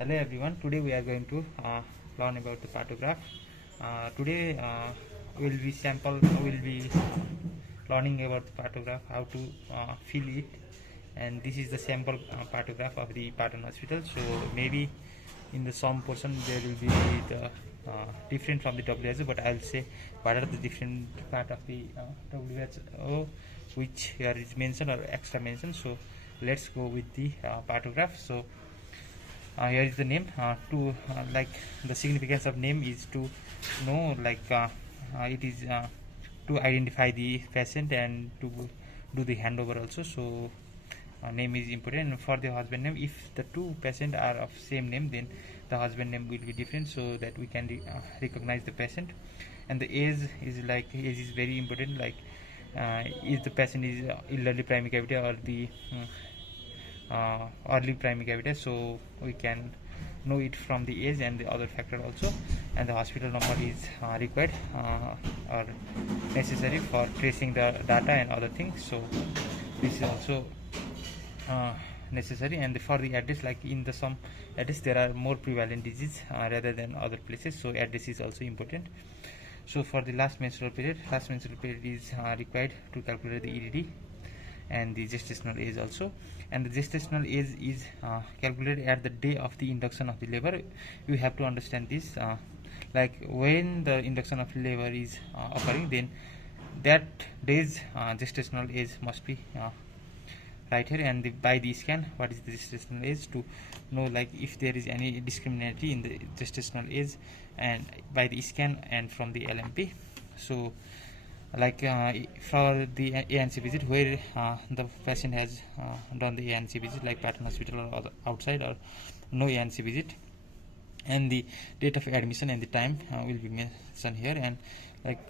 Hello everyone, today we are going to learn about the Partograph. Today we'll be learning about the Partograph, how to fill it, and this is the sample Partograph of the Patan Hospital. So maybe in the some portion there will be the different from the WHO, but I'll say what are the different part of the WHO which here is mentioned or extra mentioned. So let's go with the Partograph. So here is the name. To like the significance of name is to know it is to identify the patient and to do the handover also. So name is important. For the husband name, if the two patients are of same name, then the husband name will be different, so that we can recognize the patient. And the age is very important, like if the patient is elderly primary cavity or the early primary cavity, so we can know it from the age and the other factor also. And the hospital number is required or necessary for tracing the data and other things, so this is also necessary. And for the address, like in the some address there are more prevalent disease rather than other places, so address is also important. So for the last menstrual period is required to calculate the EDD and the gestational age also. And the gestational age is calculated at the day of the induction of the labor. You have to understand this, like when the induction of labor is occurring, then that day's gestational age must be right here. And by the scan, what is the gestational age, to know like if there is any discriminatory in the gestational age, and by the scan and from the LMP. So like for the ANC visit, where the patient has done the ANC visit like Patan Hospital or outside, or no ANC visit, and the date of admission and the time will be mentioned here. And like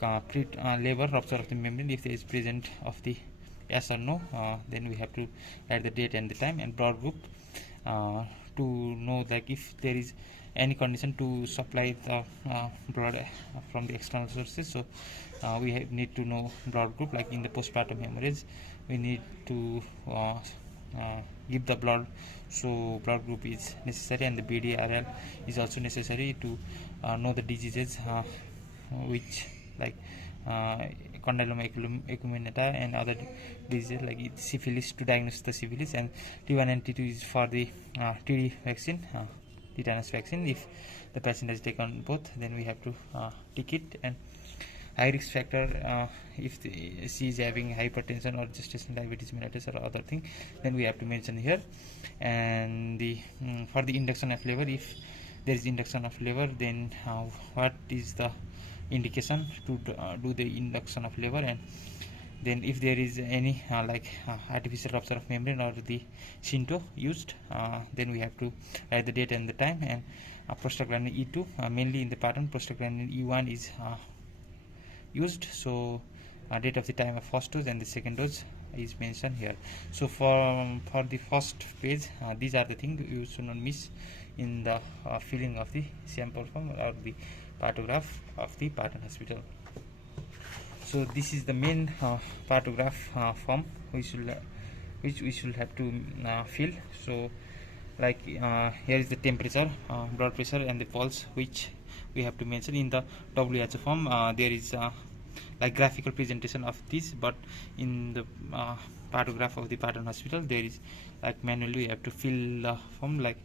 labor rupture of the membrane, if there is present of the yes or no, then we have to add the date and the time. And blood group, to know like if there is any condition to supply the blood from the external sources, so we need to know blood group. Like in the postpartum hemorrhage, we need to give the blood, so blood group is necessary. And the BDRL is also necessary to know the diseases which like condyloma acuminata and other diseases like syphilis, to diagnose the syphilis. And T1 and T2 is for the TD vaccine, tetanus vaccine. If the patient has taken both, then we have to tick it. And high risk factor, if she is having hypertension or gestational diabetes mellitus or other thing, then we have to mention here. And the for the induction of labor, if there is induction of labor, then what is the indication to do the induction of labor. And then if there is any artificial rupture of membrane or the Shinto used, then we have to write the date and the time. And prostaglandin E2, mainly in the pattern prostaglandin E1 is used, so date of the time of first dose and the second dose is mentioned here. So for the first page, these are the things you should not miss in the filling of the sample form or the Partograph of the Patan Hospital. So this is the main Partograph form which we should have to fill. So like here is the temperature, blood pressure and the pulse, which we have to mention. In the WHO form there is like graphical presentation of this, but in the Partograph of the Patan Hospital there is like manually we have to fill the form. Like,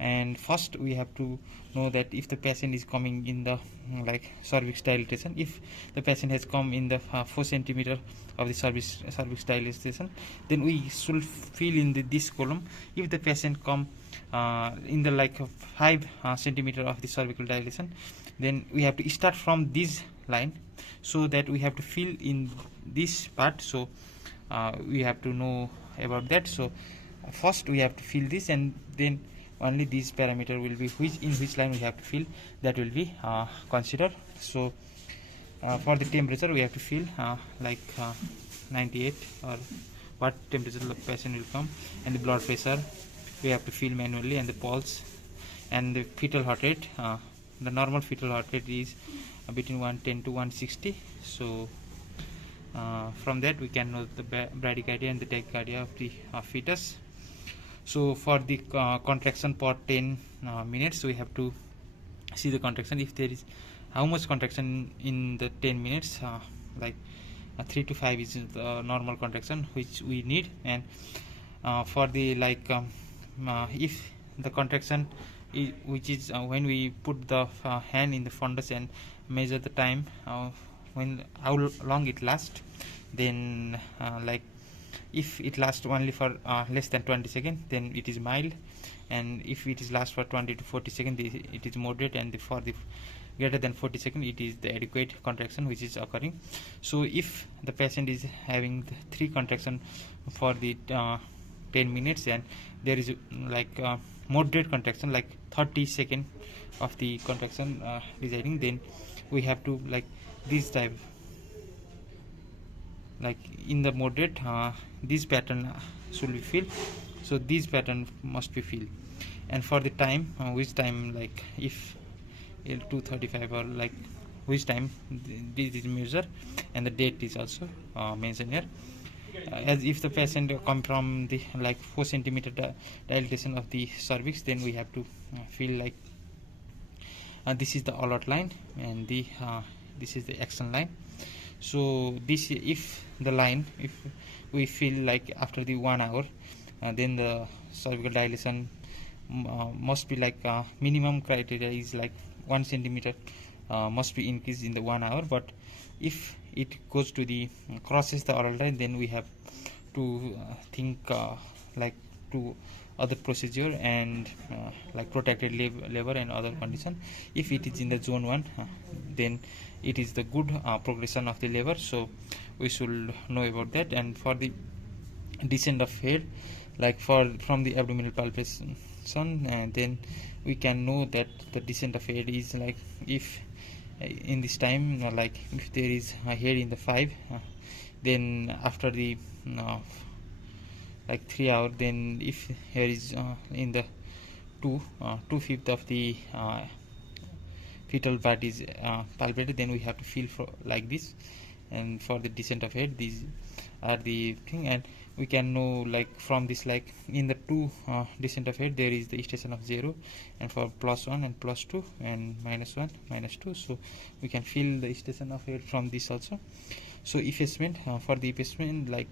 and first we have to know that if the patient is coming in the like cervix dilatation, if the patient has come in the 4 centimeter of the cervix dilatation, then we should fill in this column. If the patient come in the like 5 centimeter of the cervical dilation, then we have to start from this line, so that we have to fill in this part. So we have to know about that. So first we have to fill this, and then only this parameter will be in which line we have to fill, that will be considered. So for the temperature we have to fill 98 or what temperature the patient will come. And the blood pressure we have to fill manually, and the pulse and the fetal heart rate. The normal fetal heart rate is between 110 to 160. So from that we can know the bradycardia and the tachycardia of the fetus. So for the contraction per 10 minutes, we have to see the contraction, if there is how much contraction in the 10 minutes, like 3 to 5 is the normal contraction which we need. And for the like if the contraction which is when we put the hand in the fundus and measure the time, when how long it lasts, then like if it lasts only for less than 20 seconds, then it is mild, and if it is lasts for 20 to 40 seconds, it is moderate, and for the greater than 40 seconds, it is the adequate contraction which is occurring. So if the patient is having the 3 contraction for the 10 minutes, and there is like moderate contraction like 30 seconds of the contraction residing, then we have to like this type, like in the moderate this pattern should be filled, so this pattern must be filled. And for the time, which time, like if L235 or like which time this is measured, and the date is also mentioned here. As if the patient come from the like 4 centimeter dilatation of the cervix, then we have to feel like this is the alert line, and the this is the action line. So this, if the line, if we feel like after the 1 hour, then the cervical dilation must be like minimum criteria is like 1 centimeter must be increased in the 1 hour. But if it goes to the crosses the oral line, then we have to think like to other procedure and like protected labor and other condition. If it is in the zone 1, then it is the good progression of the labor, so we should know about that. And for the descent of head, like from the abdominal palpation, and then we can know that the descent of head is like if in this time like if there is a head in the 5, then after the like 3 hours, then if here is in the 2/5 of the fetal part is palpated, then we have to feel for like this. And for the descent of head, these are the thing, and we can know like from this, like in the 2 descent of head, there is the station of 0, and for +1 and +2 and -1 -2, so we can feel the station of head from this also. So effacement, for the effacement, like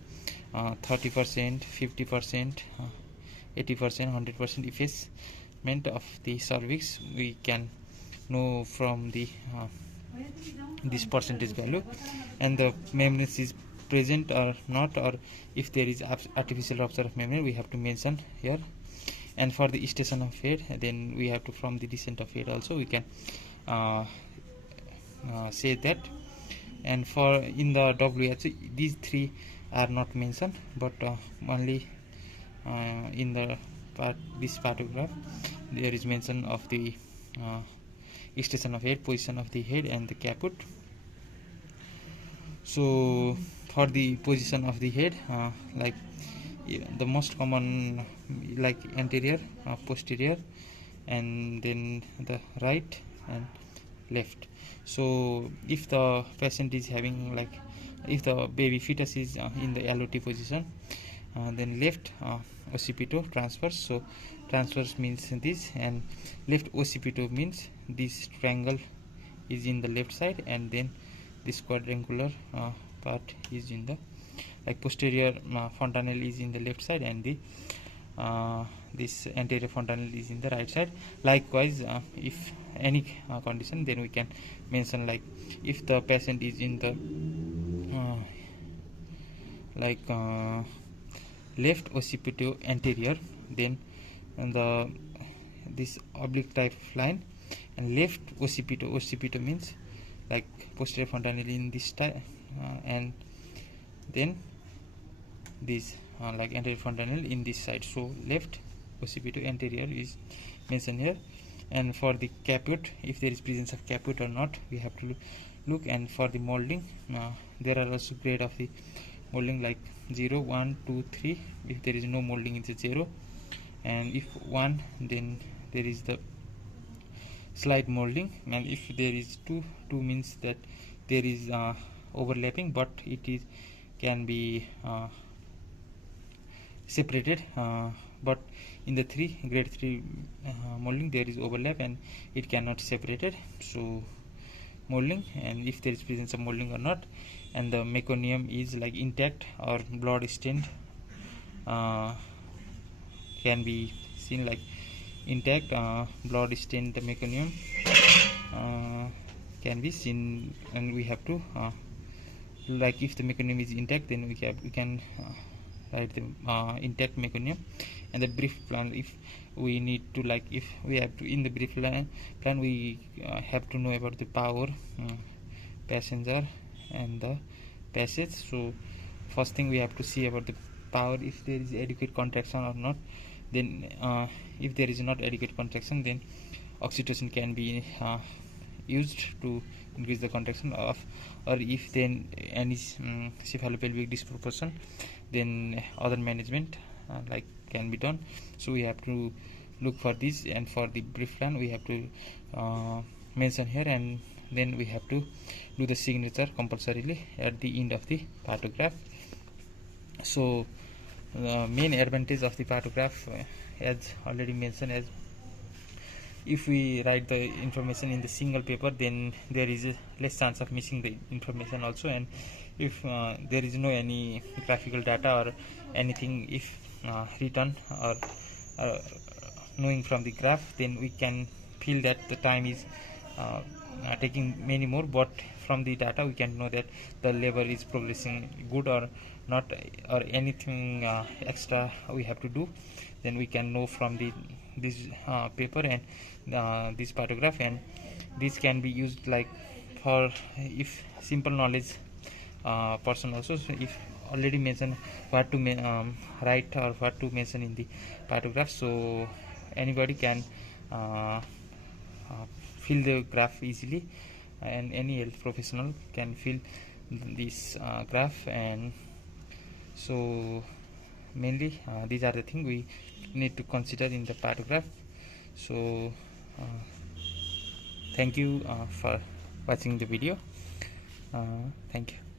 30%, 50%, 80%, 100% effacement of the cervix, we can know from the this percentage value. And the membrane is present or not, or if there is artificial rupture of membrane, we have to mention here. And for the station of head, then we have to, from the descent of head also, we can say that. And for in the WHO, these 3 are not mentioned, but only in the this partograph there is mention of the station of head, position of the head, and the caput. So for the position of the head, like the most common like anterior, posterior, and then the right and left. So if the patient is having like, if the baby fetus is in the LOT position, then left occipito transverse, so transverse means this, and left occipito means this triangle is in the left side, and then this quadrangular part is in the like posterior fontanelle is in the left side, and the this anterior fontanelle is in the right side. Likewise, if any condition, then we can mention like if the patient is in the like left occipito anterior, then the this oblique type line, and left occipito means like posterior fontanelle in this type, and then this like anterior fontanelle in this side, so left occipito anterior is mentioned here. And for the caput, if there is presence of caput or not, we have to look. And for the molding, there are also grade of the molding like 0, 1, 2, 3. If there is no molding, it's a 0, and if 1, then there is the slight molding, and if there is 2 means that there is overlapping, but it is can be separated but in the grade 3 modeling there is overlap and it cannot separate it. So modeling, and if there is presence of modeling or not, and the meconium is like intact or blood stained, can be seen like intact blood stained meconium can be seen, and we have to like if the meconium is intact, then we can write the intact meconium. And the brief plan, if we need to, like if we have to, in the brief plan we have to know about the power, passenger and the passage. So first thing we have to see about the power, if there is adequate contraction or not. Then if there is not adequate contraction, then oxytocin can be used to increase the contraction of, or if then any cephalopelvic disproportion, then other management like can be done. So we have to look for this, and for the brief plan we have to mention here, and then we have to do the signature compulsorily at the end of the partograph. So the main advantage of the partograph, as already mentioned, as if we write the information in the single paper, then there is a less chance of missing the information also. And if there is no any graphical data or anything, if written or knowing from the graph, then we can feel that the time is taking many more, but from the data we can know that the labor is progressing good or not, or anything extra we have to do. Then we can know from this paper and this partograph, and this can be used like for if simple knowledge person also. So if already mentioned what to write or what to mention in the partograph, so anybody can fill the graph easily, and any health professional can fill this graph. And so mainly these are the things we need to consider in the partograph. So thank you for watching the video. Thank you.